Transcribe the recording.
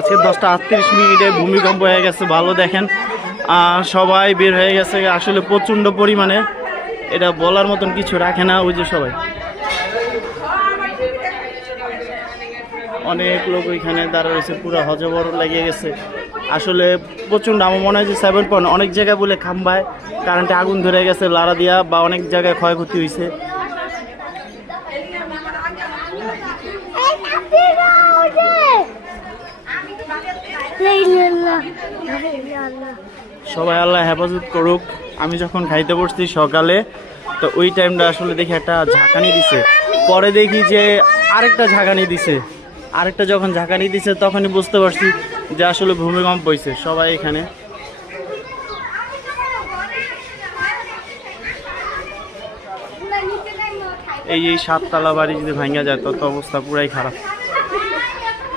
আজকে 10:38 ভূমিকম্প হয়ে গেছে। ভালো দেখেন সবাই বের হয়ে গেছে, আসলে প্রচণ্ড পরিমাণে, এটা বলার মতন কিছু রাখে না। ওই যে সবাই, অনেক লোক ওইখানে দাঁড়া রয়েছে, পুরো হজবর লেগে গেছে। আসলে প্রচণ্ড, আমার মনে হয় যে 7 অনেক জায়গায় বলে খাম্বায় কারেন্টে আগুন ধরে গেছে লাড়া দিয়া, বা অনেক জায়গায় ক্ষয়ক্ষতি হয়েছে। সবাই আল্লাহ হেফাজত করুক। আমি যখন খাইতে বসছি সকালে, তো ওই টাইমটা আসলে দেখি একটা ঝাঁকানি দিছে, পরে দেখি যে আরেকটা ঝাঁকানি দিছে, আরেকটা যখন ঝাঁকানি দিছে তখনই বুঝতে পারছি যে আসলে ভূমিকম্প হয়েছে। সবাই এখানে এই 7 তলা বাড়ি যদি ভাঙা যায় তত অবস্থা পুরাই খারাপ।